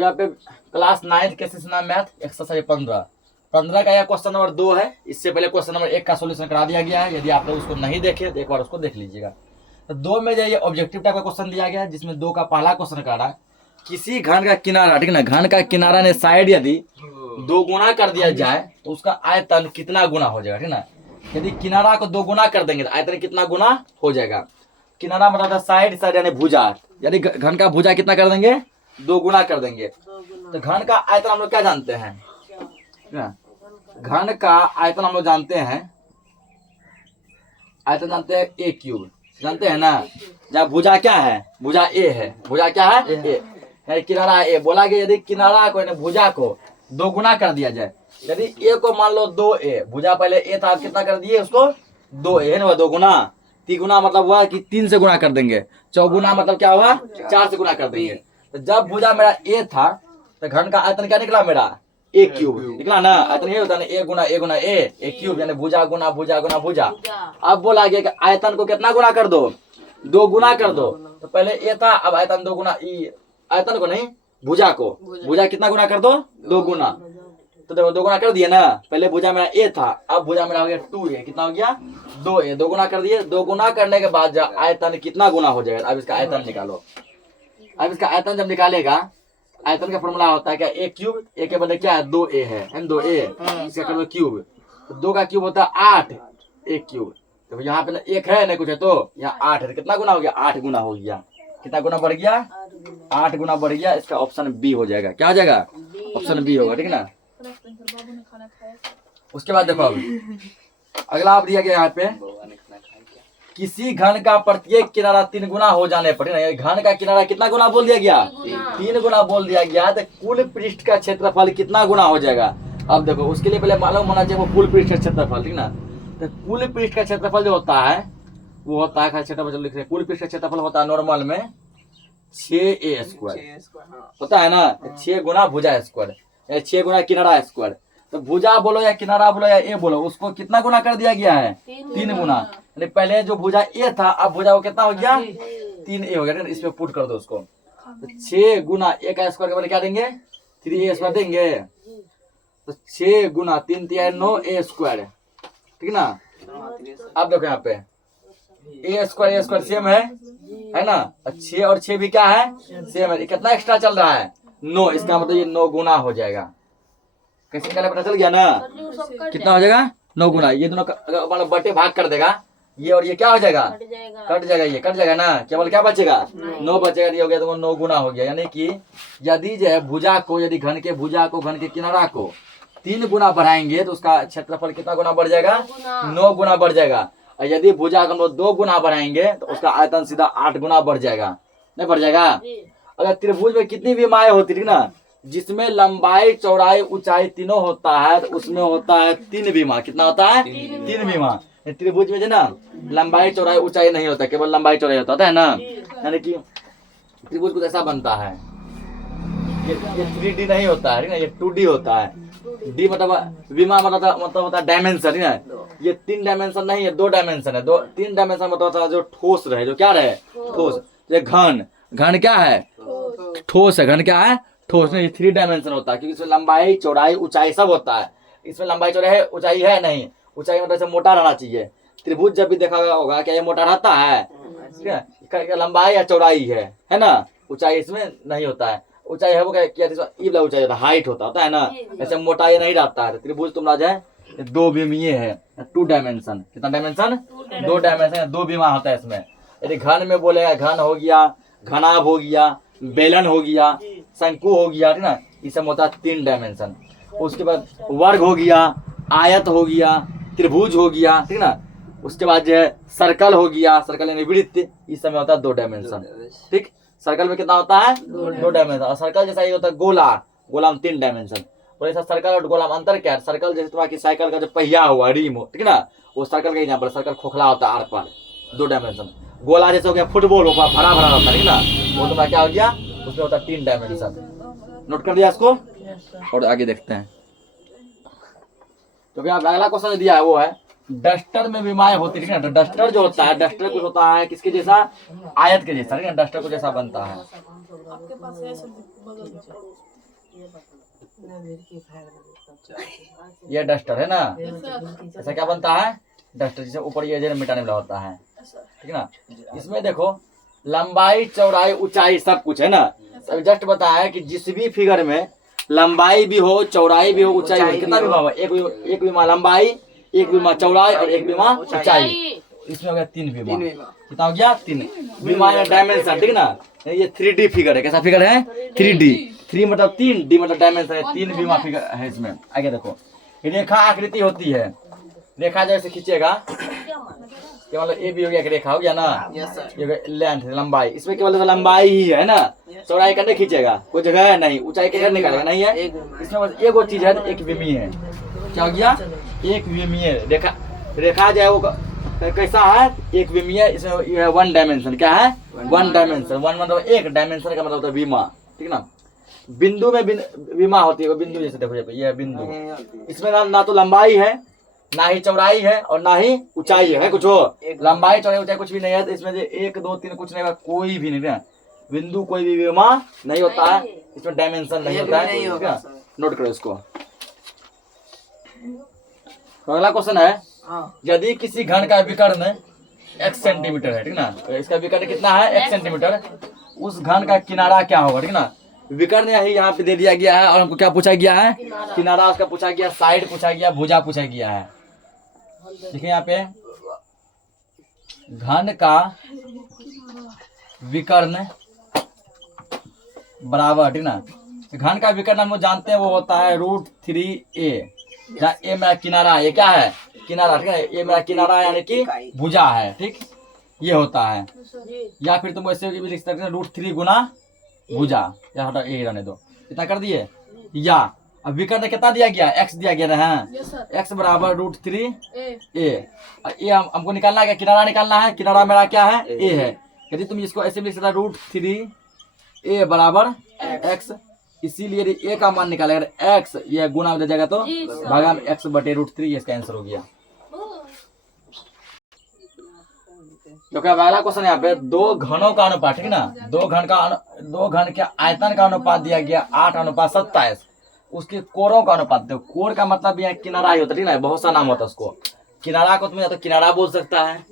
क्योंकि यहाँ पे क्लास 9 के सेशन मैथ एक्सरसाइज 15 का यह क्वेश्चन नंबर 2 है। इससे पहले क्वेश्चन नंबर 1 का सोल्यूशन करा दिया गया है। यदि आप लोग उसको नहीं देखे तो एक बार उसको देख लीजिएगा। तो 2 में जो ये ऑब्जेक्टिव टाइप का क्वेश्चन दिया गया है, जिसमें 2 का पहला क्वेश्चन करा है किसी घन का किनारा, ठीक ना, घन का किनारा ने साइड यदि 2 गुना कर दिया जाए तो उसका आयतन कितना गुना हो जाएगा, ठीक ना। यदि किनारा को 2 गुना कर देंगे तो आयतन कितना गुना हो जाएगा। किनारा मतलब साइड साइड यानी भुजा, यदि घन का भुजा कितना कर देंगे 2 गुना कर देंगे तो घन का आयतन हम लोग क्या जानते हैं, घन का आयतन हम लोग जानते हैं, आयतन जानते हैं a क्यूब, जानते हैं ना। जहाँ भुजा क्या है, भुजा a है, भुजा क्या है a, यानी किनारा a। बोला गया यदि किनारा को यानी भुजा को 2 गुना कर दिया जाए, यदि a को मान लो 2a, भुजा पहले a था, आप कितना कर दिए उसको 2a है ना, 2 गुना। 3 गुना मतलब हुआ कि 3 से गुना कर देंगे, 4 गुना मतलब क्या हुआ 4 से गुना कर देंगे। तो जब भुजा मेरा a था तो घन का आयतन क्या निकला मेरा a क्यूब निकला ना। आयतन ये होता है ना a गुना a क्यूब, यानी भुजा गुना भुजा गुना भुजा। अब बोला गया कि आयतन को कितना गुना कर दो, 2 गुना कर दो। तो पहले a था, अब आयतन 2 गुना, आयतन को नहीं भुजा को, भुजा कितना गुना कर दो 2 गुना। तो देखो 2 गुना कर दिए ना, पहले भुजा मेरा a था, अब भुजा मेरा हो गया 2a, कितना हो गया 2a, 2 गुना कर दिए। 2 गुना करने के बाद आयतन कितना गुना हो जाएगा, अब इसका आयतन निकालो। अब इसका आयतन जब निकालेगा, आयतन का फॉर्मूला होता है क्या a क्यूब, a के बदले क्या है 2a है, 2a, इसका कर दो क्यूब, 2 का क्यूब होता है 8 a क्यूब। तो यहाँ पे ना 1 है ना कुछ है, तो यहाँ 8 है, कितना गुना हो गया 8 गुना हो गया। कितना गुना बढ़ गया 8 गुना बढ़ गया। इसका ऑप्शन बी हो जाएगा, क्या हो जाएगा ऑप्शन बी होगा, ठीक है ना। उसके बाद देखो अब अगला आप दिया गया यहाँ पे, किसी घन का प्रत्येक किनारा 3 गुना हो जाने पर, घन का किनारा कितना गुना बोल दिया गया 3 गुना बोल दिया गया, तो कुल पृष्ठ का क्षेत्रफल कितना गुना हो जाएगा। अब देखो उसके लिए पहले मालूम होना चाहिए वो कुल पृष्ठ का क्षेत्रफल, ठीक ना। तो कुल पृष्ठ का क्षेत्रफल जो होता है वो होता है, क्षेत्रफल लिख रहे हैं, कुल पृष्ठ का क्षेत्रफल होता है नॉर्मल में 6a स्क्वायर होता है ना, 6 गुना भुजा स्क्वायर, 6 गुना किनारा स्क्वायर। तो भुजा बोलो या किनारा बोलो या ए बोलो, उसको कितना गुना कर दिया गया है 3 गुना। यानी पहले जो भुजा ए था, अब भुजा वो कितना हो गया 3a हो गया। इसमें पुट कर दो उसको, तो 6 गुना a का स्क्वायर के बदले क्या देंगे 3a स्क्वायर देंगे। तो 6 गुना 3 3 9a स्क्वायर, ठीक ना। अब देखो यहाँ पे a स्क्वायर सेम है ना, 6 और 6 भी क्या है सेम है। कितना एक्स्ट्रा चल रहा है 9, इसका मतलब ये 9 गुना हो जाएगा। कैसे निकाले पता चल गया ना, कितना हो जाएगा 9 गुना। ये दोनों मतलब बटे भाग कर देगा, ये और ये क्या हो जाएगा कट जाएगा, ये कट जाएगा ना, केवल क्या बचेगा 9 बचेगा। ये हो गया तो 9 गुना हो गया। यानी कि यदि जो है भुजा को, यदि घन के भुजा को, घन के किनारा को 3 गुना बढ़ाएंगे तो उसका क्षेत्रफल कितना गुना बढ़ जाएगा 9 गुना बढ़ जाएगा। और यदि भुजा को 2 गुना बढ़ाएंगे तो उसका आयतन सीधा 8 गुना बढ़ जाएगा, नहीं बढ़ जाएगा। अगर त्रिभुज में कितनी भी माएँ होती ठीक ना, जिसमें लंबाई चौड़ाई ऊंचाई तीनों होता है, तो उसमें होता है 3 विमा। कितना होता है 3 विमा। त्रिभुज में जो ना लंबाई चौड़ाई ऊंचाई नहीं होता, केवल लंबाई चौड़ाई होता है ना। यानी कि त्रिभुज कुछ ऐसा बनता है, ये 3D नहीं होता है, ये 2D होता है। डी मतलब विमा मतलब होता है डायमेंशन, है ना। ये 3 डायमेंशन नहीं है, 2 डायमेंशन है। 3 डायमेंशन मतलब होता है जो ठोस रहे, जो क्या रहे ठोस। ये घन क्या है ठोस है, घन क्या है ठोस नहीं। 3 डायमेंशन होता है क्योंकि इसमें लंबाई चौड़ाई ऊंचाई सब होता है। इसमें लंबाई चौड़ाई है, ऊंचाई है नहीं। ऊंचाई मतलब मोटा रहना चाहिए। त्रिभुज जब भी देखा होगा क्या ये मोटा रहता है, लंबाई या चौड़ाई है ना। ऊंचाई इसमें नहीं होता है। ऊंचाई है वो क्या ऊंचाई होता है, हाइट होता है ना। ऐसे मोटाई नहीं रहता है। त्रिभुज तुम राजा है 2 विमीय है, 2 डायमेंशन। कितना डायमेंशन 2 डायमेंशन, 2 विमा होता है इसमें। यदि घन में बोलेगा घन हो गया, घनाभ हो गया, बेलन हो गया, शंकु हो गया, ठीक ना। इस सब होता है 3 डायमेंशन। उसके बाद वर्ग हो गया, आयत हो गया, त्रिभुज हो गया, ठीक ना। उसके बाद जो है सर्कल हो गया, सर्कल यानी वृत्त, इस समय होता है 2 डायमेंशन। ठीक, सर्कल में कितना होता है 2 डायमेंशन। और सर्कल जैसा ये होता है गोला, गोला में 3 डायमेंशन। और ऐसा सर्कल और गोला में अंतर क्या है, सर्कल जैसे तुम्हारी साइकिल का जो पहिया हुआ रिम हो, ठीक ना, वो सर्कल का एग्जाम्पल। सर्कल खोखला होता है आर पार, 2 डायमेंशन। गोला जैसे हो गया फुटबॉल हो गया, भरा भरा रहता है, ठीक ना, वो तुम्हारा क्या हो गया उसमें होता है 3 डायमेंशन। नोट कर दिया इसको, और आगे देखते हैं। तो अगला क्वेश्चन दिया है वो है डस्टर में विमाएं होती है ना, डस्टर जो होता है, डस्टर कुछ होता है किसके जैसा, आयत के जैसा, ठीक है, डस्टर को जैसा बनता है। आपके पास है सब बगल में पड़ोस ये डस्टर है ना, में। ऐसा क्या बनता है, डस्टर जैसे ऊपर ये जो मिटाने वाला होता है, ठीक है ना। इसमें देखो लंबाई चौड़ाई ऊंचाई सब कुछ है ना, सब जस्ट बताया है कि जिस भी फिगर में लंबाई भी हो चौड़ाई भी हो ऊंचाई भी हो, कितना विमा हुआ, एक विमा लंबाई, एक विमा चौड़ाई और एक विमा ऊंचाई, इसमें हो गया 3 विमा। कितना हो गया, 3 विमा या डायमेंशन, ठीक ना। ये 3D फिगर है, कैसा फिगर है, 3D, 3 मतलब 3, D मतलब डायमेंशन है, 3 विमा फिगर है इसमें। आगे देखो रेखा आकृति होती है, रेखा जैसे खींचेगा, ये मतलब ए भी हो गया, रेखा हो गया ना, ये लेंथ लंबाई, इसमें केवल लंबाई ही है ना, चौड़ाई करने खींचेगा, कोई जगह है नहीं, ऊंचाई कैसे निकालेगा, नहीं है, इसमें बस एक वो चीज है, एक विमीय है। क्या हो गया, एक विमीय रेखा, रेखा जो है वो कैसा है, एक विमीय, इसमें ये है 1 डायमेंशन, क्या है 1 डायमेंशन, 1 मतलब एक डायमेंशन का मतलब होता है विमा, ठीक ना। बिंदु में विमा होती है, बिंदु जैसे देखो ये बिंदु, इसमें ना तो लंबाई है, ना ही चौड़ाई है और ना ही ऊंचाई है, कुछ हो लंबाई चौड़ाई ऊंचाई कुछ भी नहीं है, तो इसमें 1 2 3 कुछ नहीं है, कोई भी नहीं है, बिंदु कोई भी विमा नहीं होता है, इसमें डायमेंशन नहीं होता है, नोट करो इसको। तो अगला क्वेश्चन है, यदि किसी घन का विकर्ण x सेंटीमीटर है, ठीक ना, तो इसका विकर्ण कितना है x सेंटीमीटर, उस घन का किनारा क्या होगा, ठीक ना। विकर्ण यही यहाँ पे दे दिया गया है और हमको क्या पूछा गया है, किनारा उसका पूछा गया, साइड पूछा गया, भुजा पूछा गया है। देखिए यहाँ पे घन का विकर्ण बराबर, ठीक ना, घन का विकर्ण हम जानते हैं वो होता है √3a, जहाँ ए मेरा किनारा है, ये क्या है किनारा, ठीक है, ये मेरा किनारा यानी कि भुजा है, ठीक, ये होता है। या फिर तुम ऐसे भी लिख सकते हैं √3 गुना भुजा, या हटा ए रहने दो, इतना कर दिए। या अब विकर्ण कितना दिया गया, x दिया गया है, x बराबर √3a, ये हमको निकालना है, किनारा निकालना है, किनारा मेरा क्या है a है। यदि तुम इसको ऐसे भी लिख सकते √3a बराबर x, इसीलिए ए का मान निकाले, अगर x ये गुना हो जाएगा तो भागा में x बटे √3, इसका आंसर हो गया। क्योंकि अब अगला क्वेश्चन यहाँ पे 2 घनों का अनुपात, ठीक ना, 2 घन के आयतन का अनुपात दिया गया 8:27, उसके कोरों का अनुपात दो, कोर का मतलब यहाँ किनारा ही होता है, ठीक ना, बहुत सा नाम होता है उसको, किनारा को तुम या तो किनारा बोल सकता है,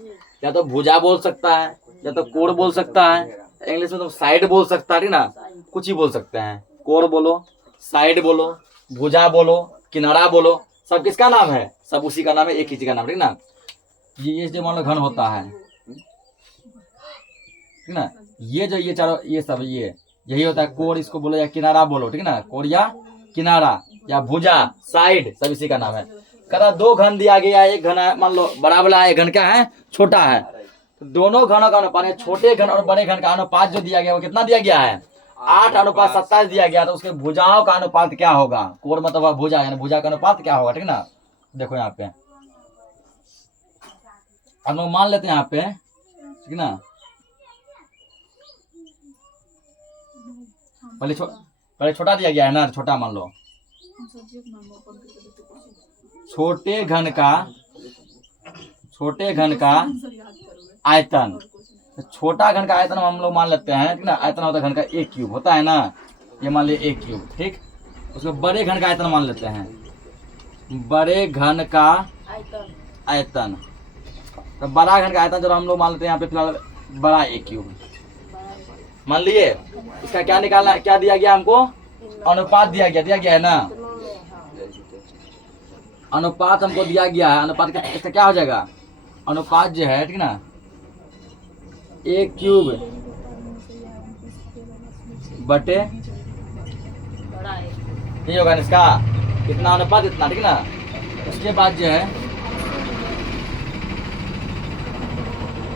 या तो भुजा बोल सकता है, या तो कोर बोल सकता है, इंग्लिश में तुम साइड बोल सकता है, ठीक ना, कुछ ही बोल सकते हैं, कोर बोलो, साइड बोलो, भुजा बोलो, किनारा बोलो, सब किसका नाम है, सब उसी का नाम है, एक ही चीज का नाम, ठीक ना। ये जो मान लो घन होता है, ठीक ना, ये जो ये चारों ये सब ये यही होता है कोर, इसको बोलो या किनारा बोलो, ठीक ना, कोर या किनारा या भुजा साइड सब इसी का नाम है। कहता 2 घन दिया गया, एक घन है मान लो बड़ा वाला है, एक घन क्या है छोटा है, तो दोनों घनों का अनुपात, छोटे घन और बड़े घन का अनुपात जो दिया गया वो कितना दिया गया है 8:27 दिया गया, तो उसके भुजाओं का अनुपात क्या होगा, कोर मतलब भुजा यानी भुजा का अनुपात क्या होगा, ठीक ना। देखो यहाँ पे हम लोग मान लेते हैं यहाँ पे, ठीक ना, पहले छोटा दिया गया है ना, छोटा मान लो, छोटे घन का आयतन, छोटा घन का आयतन हम लोग मान लेते हैं, ठीक ना, आयतन होता है घन का a³ होता है ना, ये मान लिया a³, ठीक, उसको बड़े घन का आयतन मान लेते हैं, बड़े घन का आयतन, तो बड़ा घन का आयतन जो हम लोग मान लेते हैं यहाँ पे फिलहाल बड़ा a³ मान लिए। इसका क्या निकालना है, क्या दिया गया हमको, अनुपात दिया गया है ना, अनुपात हमको दिया गया है, अनुपात इसका क्या हो जाएगा, अनुपात जो है, ठीक ना, a³ बटे ये होगा इसका कितना अनुपात इतना, ठीक ना। उसके बाद जो है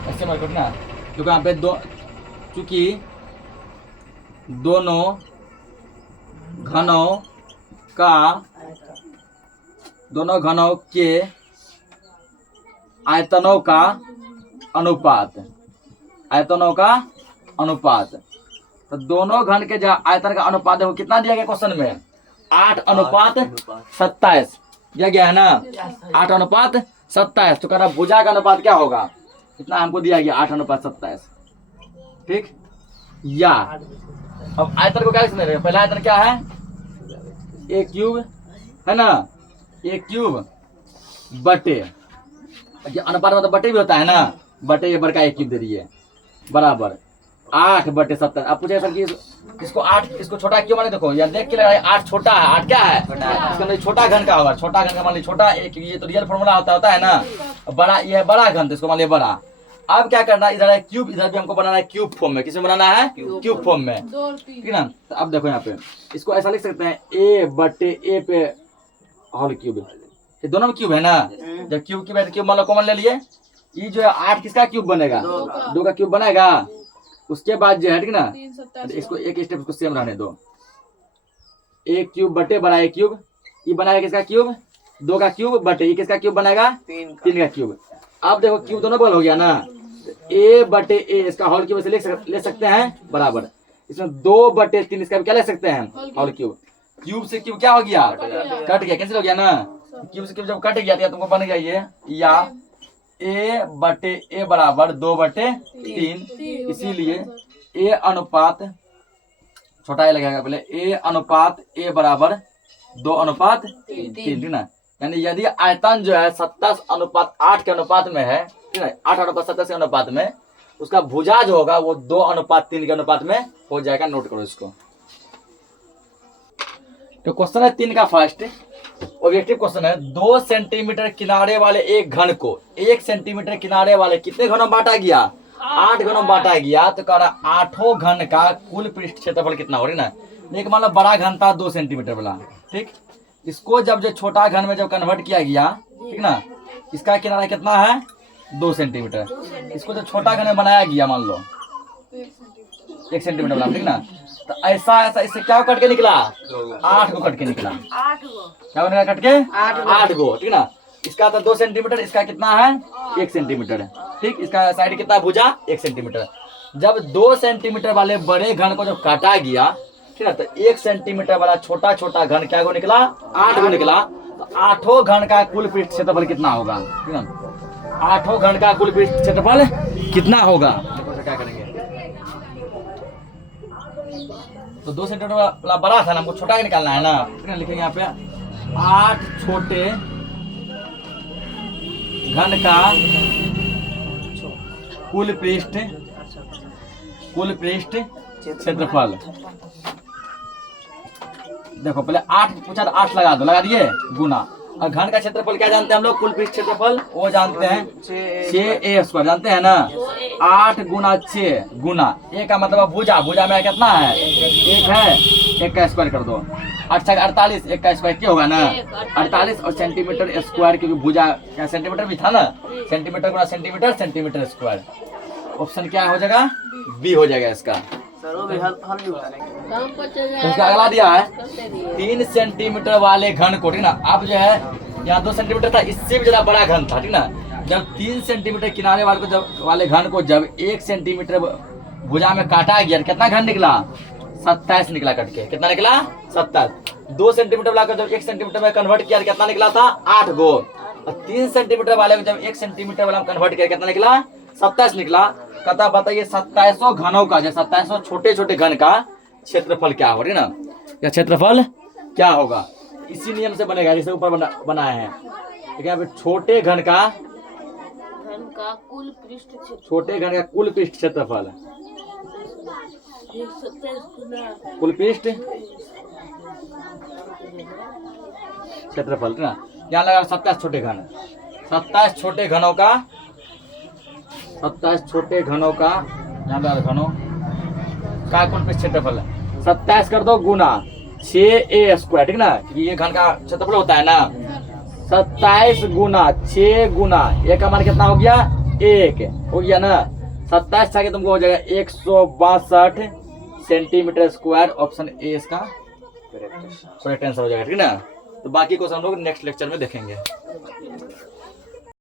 ऐसे मत करना, क्योंकि यहाँ पे चूंकि दोनों घनों के आयतनों का अनुपात, तो दोनों घन के जो आयतन का अनुपात है वो कितना दिया गया क्वेश्चन में 8:27 दिया गया है ना, 8:27, 27। तो कह रहा भुजा का अनुपात क्या होगा, इतना हमको दिया गया 8:27। ठीक, या अब आयतन को क्या लिखने रहे, पहला आयतन क्या है, ए क्यूब है ना, ए क्यूब बटे, ये अनुपात मतलब बटे भी होता है ना, बटे ये बड़का ए क्यूब दे रही है बराबर 8/70। अब पूछे सर कि इसको 8, इसको छोटा क्यों माने, देखो यार देख के लगा 8 छोटा है, 8 क्या है, इसका मतलब छोटा घन का होगा, छोटा घन का मान लीजिए छोटा एक, ये तो रियल फॉर्मूला होता है ना, बड़ा ये है बड़ा घन, तो इसको मान लीजिए बड़ा। अब क्या करना है, इधर है क्यूब, इधर भी हमको बनाना है क्यूब फॉर्म में, किसमें बनाना है, क्यूब फॉर्म में, 2 और 3 ठीक है ना। तो अब देखो यहाँ पे इसको ऐसा लिख सकते हैं a/a पे होल क्यूब, ये दोनों में क्यूब है ना, जब क्यूब की क्यूब मान लो कॉमन ले लिए, ये जो है 8 किसका क्यूब बनेगा, 2 का क्यूब बनेगा। उसके बाद जो है ठीक ना, 3 27 इसको एक स्टेप इसको सेम रहने दो, एक क्यूब बटे बड़ा एक क्यूब, ये बनाएगा किसका क्यूब, 2 का क्यूब बटे ये किसका क्यूब बनाएगा, 3 का क्यूब। अब देखो क्यूब दोनों बल हो गया ना, a/a इसका होल क्यूब ले सकते हैं बराबर, इसमें 2/3 इसका भी क्या ले सकते हैं, होल क्यूब। क्यूब से क्यूब क्या हो गया, कट गया, कैंसिल हो गया ना, क्यूब से क्यूब जब कट गया तो तुमको बन गया ये, या a/a बराबर 2/3, इसीलिए a अनुपात छोटा a लगेगा पहले, a बराबर 2/3, ठीक ना। यानी यदि आयतन जो है 27:8 के अनुपात में है, ठीक है, 8:27 के अनुपात में, उसका भुजा जो होगा वो 2:3 के अनुपात में हो जाएगा, नोट करो इसको। तो क्वेश्चन है 3 का फर्स्ट ऑब्जेक्टिव क्वेश्चन है, 2 सेंटीमीटर किनारे वाले एक घन को 1 सेंटीमीटर किनारे वाले कितने घनों में बांटा गया, 8 घनों में बांटा गया। तो कह रहा 8 घन का कुल पृष्ठ क्षेत्रफल कितना हो रही ना, एक मतलब बड़ा घन था 2 सेंटीमीटर वाला, ठीक, इसको जब जो छोटा घन में जब कन्वर्ट किया गया, ठीक ना, इसका किनारा कितना है 2 सेंटीमीटर, इसको जब छोटा घन में बनाया गया मान लो 1 सेंटीमीटर वाला, ठीक ना, तो ऐसा ऐसा इससे क्या कट के निकला, 8 को कट के निकला, 8 गो क्या बनेगा कट के 8 गो, ठीक ना। इसका था 2 सेंटीमीटर, इसका कितना है 1 सेंटीमीटर, ठीक, इसका साइड कितना भुजा 1 सेंटीमीटर। जब 2 सेंटीमीटर वाले बड़े घन को जब काटा गया, ठीक है, तो 1 सेंटीमीटर वाला छोटा छोटा घन क्या गो निकला, 8 गो निकला। तो 8 घन का कुल पृष्ठ क्षेत्रफल कितना होगा, ठीक है, 8 घन का कुल पृष्ठ क्षेत्रफल कितना होगा, क्या करेंगे। तो 2 सेंटीमीटर वाला बड़ा था ना, हमको छोटा ही निकालना है ना, ठीक है, लिखेंगे यहाँ पे 8 छोटे घन का कुल पृष्ठ क्षेत्रफल। देखो पहले 8 पूछा, 8 लगा दो, लगा दिए गुना, और घन का क्षेत्रफल क्या जानते हैं हम लोग, कुल पृष्ठ क्षेत्रफल वो जानते हैं 6a², जानते हैं ना, 8 गुना 6 गुना a का मतलब भुजा, भुजा में कितना है 1 है, 1 का स्क्वायर कर दो, 8 48, 1 का स्क्वायर क्या होगा ना 48, और सेंटीमीटर स्क्वायर, क्योंकि भुजा क्या सेंटीमीटर भी था ना, सेंटीमीटर गुना सेंटीमीटर, सेंटीमीटर स्क्वायर। ऑप्शन क्या हो जाएगा, बी हो जाएगा इसका। उसका अगला दिया है 3 सेंटीमीटर वाले घन को, ठीक ना, अब जो है यहाँ 2 सेंटीमीटर था, इससे भी ज्यादा बड़ा घन था, ठीक ना, जब 3 सेंटीमीटर किनारे वाले को वाले घन को जब 1 सेंटीमीटर भुजा में काटा गया, कितना घन निकला 27 निकला कट के, कितना निकला 27। 2 सेंटीमीटर वाला को जब 1 सेंटीमीटर में कन्वर्ट किया कितना निकला था 8 गो, और 3 सेंटीमीटर वाले को जब 1 सेंटीमीटर वाला में कन्वर्ट किया कितना निकला 27 निकला। कहता बताइए 2700 घनों का, 2700 छोटे छोटे घन का क्षेत्रफल क्या होगा, ना, या क्षेत्रफल क्या होगा, इसी नियम से बनेगा जिसे ऊपर बनाया है, ठीक है। छोटे घन का कुल पृष्ठ क्षेत्रफल, छोटे घन का कुल पृष्ठ क्षेत्रफल, कुल पृष्ठ क्षेत्रफल, ना, यहाँ लगा 27 छोटे घन, 27 छोटे घनों का, 27 छोटे घनों का, यहाँ पे घनों का कुल पृष्ठ क्षेत्रफल 27 कर दो गुना 6a², ठीक ना, ये घन का क्षेत्रफल होता है ना, 27 गुना 6 गुना a का मान कितना हो गया 1 हो गया ना, 27 था कि तुमको हो जाएगा 162 सेंटीमीटर स्क्वायर। ऑप्शन ए इसका करेक्ट आंसर हो जाएगा, ठीक ना। तो बाकी क्वेश्चन हम लोग नेक्स्ट लेक्चर में देखेंगे।